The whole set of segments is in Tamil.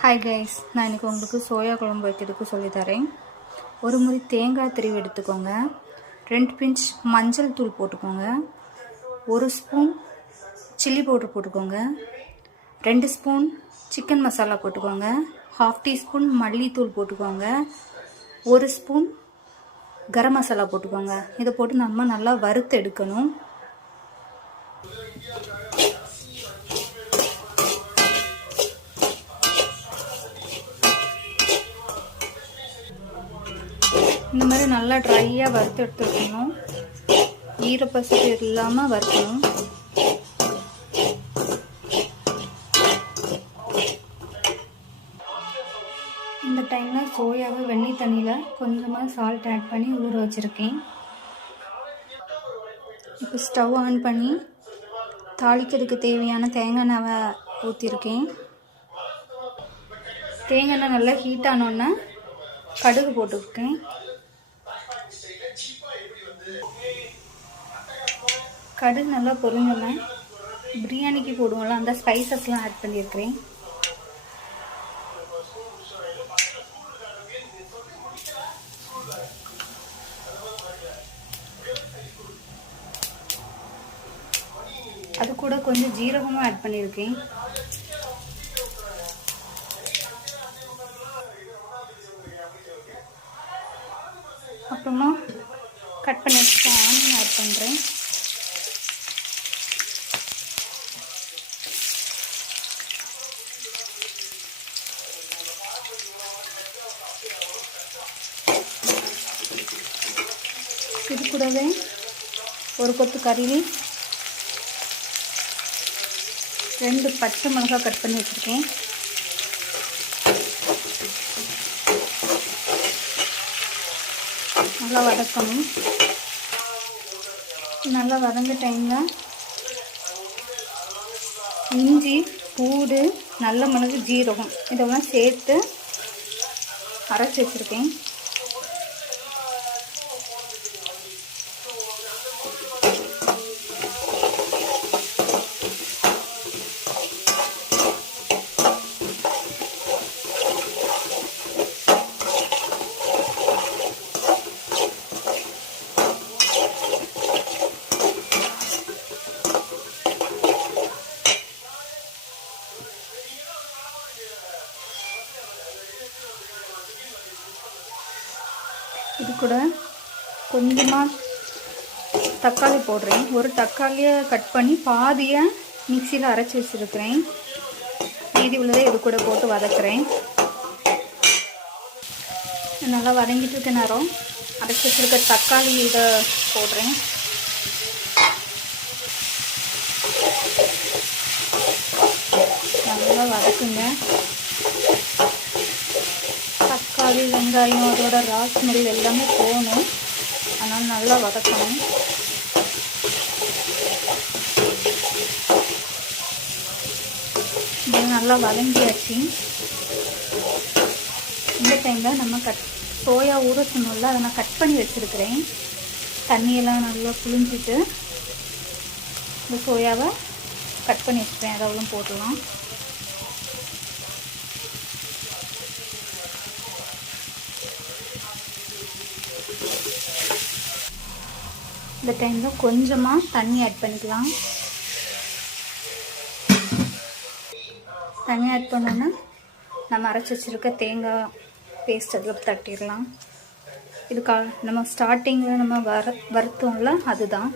ஹாய் கைஸ், நான் இன்றைக்கி உங்களுக்கு சோயா குழம்பு வைக்கிறதுக்கு சொல்லித்தரேன். ஒரு முறை தேங்காய் திருவி எடுத்துக்கோங்க. 2 பிஞ்ச் மஞ்சள் தூள் போட்டுக்கோங்க. 1 ஸ்பூன் சில்லி பவுடர் போட்டுக்கோங்க. 2 ஸ்பூன் சிக்கன் மசாலா போட்டுக்கோங்க. 1/2 டீஸ்பூன் மல்லித்தூள் போட்டுக்கோங்க. 1 ஸ்பூன் கரம் மசாலா போட்டுக்கோங்க. இதை போட்டு நம்ம நல்லா வறுத்து எடுக்கணும். இந்த மாதிரி நல்லா ட்ரையாக வறுத்து எடுத்துக்கணும். ஈரப்பசு இல்லாமல் வறுக்கணும். இந்த டைமில் சோயாவை வெண்ணெய் தண்ணியில் கொஞ்சமாக சால்ட் ஆட் பண்ணி ஊற வச்சுருக்கேன். இப்போ ஸ்டவ் ஆன் பண்ணி தாளிக்கிறதுக்கு தேவையான தேங்காய் எண்ணெயை ஊற்றிருக்கேன். தேங்காய் எண்ணெய் நல்லா ஹீட் ஆனோன்னே கடுகு போட்டுருக்கேன். கடுகு நல்லா பொரிஞ்சோன்னே பிரியாணிக்கு போடுவோம்ல அந்த ஸ்பைசஸ்லாம் ஆட் பண்ணியிருக்கிறேன். அது கூட கொஞ்சம் ஜீரகமும் ஆட் பண்ணியிருக்கேன். அப்புறமா கட் பண்ணி வச்சுட்டு ஆனியன் ஆட் பண்ணுறேன். இது கூடவே ஒரு கொத்து கறிவேப்பிலை, 2 பச்சை மிளகாய் கட் பண்ணி வச்சுருக்கேன். நல்லா வதக்கணும். நல்லா வதங்க டைமில் இஞ்சி, பூண்டு, நல்ல மிளகு, ஜீரகம் இதெல்லாம் சேர்த்து அரைச்சி வச்சுருக்கேன். இது கூட கொஞ்சமாக தக்காளி போடுறேன். ஒரு தக்காளியை கட் பண்ணி பாதியை மிக்சியில் அரைச்சி வச்சுருக்கிறேன். மீதி உள்ளதை இது கூட போட்டு வதக்குறேன். நல்லா வதங்கிட்டு இருக்க நேரம் அரைச்சி வச்சுருக்க தக்காளி இதை போடுறேன். நல்லா வதக்குங்க. தக்காளி, வெங்காயம் அதோட ஸ்மெல் எல்லாமே போகணும். அதனால் நல்லா வதக்கணும். இது நல்லா வதங்கியாச்சு. இந்த டைமில் நம்ம சோயா ஊற சொன்னோம்ல, அதை நான் கட் பண்ணி வச்சுருக்கிறேன். தண்ணியெல்லாம் நல்லா புழிஞ்சிட்டு இந்த சோயாவை கட் பண்ணி வச்சுக்கிறேன். அதெல்லாம் போடலாம். இந்த டைமில் கொஞ்சமாக தண்ணி ஆட் பண்ணிக்கலாம். தண்ணி ஆட் பண்ணோன்னா நம்ம அரைச்சி வச்சுருக்க தேங்காய் பேஸ்ட் அதில் தட்டிடலாம். இதுக்காக நம்ம ஸ்டார்டிங்கில் நம்ம வறுத்தோம்ல அதுதான்.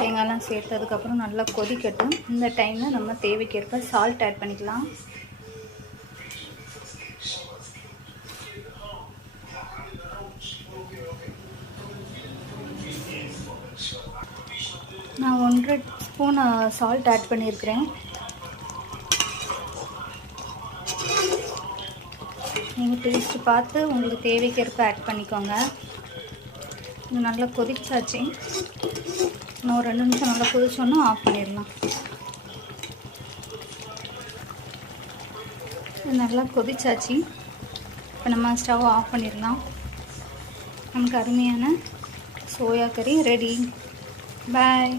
தேங்காய்லாம் சேர்த்ததுக்கப்புறம் நல்லா கொதிக்கட்டும். இந்த டைமில் நம்ம தேவைக்கேற்ப சால்ட் ஆட் பண்ணிக்கலாம். நான் 1.5 ஸ்பூன் சால்ட் ஆட் பண்ணியிருக்கிறேன். நீங்கள் டேஸ்ட்டு பார்த்து உங்களுக்கு தேவைக்கேற்ப ஆட் பண்ணிக்கோங்க. இது நல்லா கொதிச்சாச்சு. இன்னும் 2 நிமிஷம் நல்லா கொதிச்சோன்னா ஆஃப் பண்ணிடலாம். இது நல்லா கொதிச்சாச்சு. இப்போ நம்ம ஸ்டவ் ஆஃப் பண்ணிடலாம். நமக்கு அருமையான சோயா கறி ரெடி. Bye.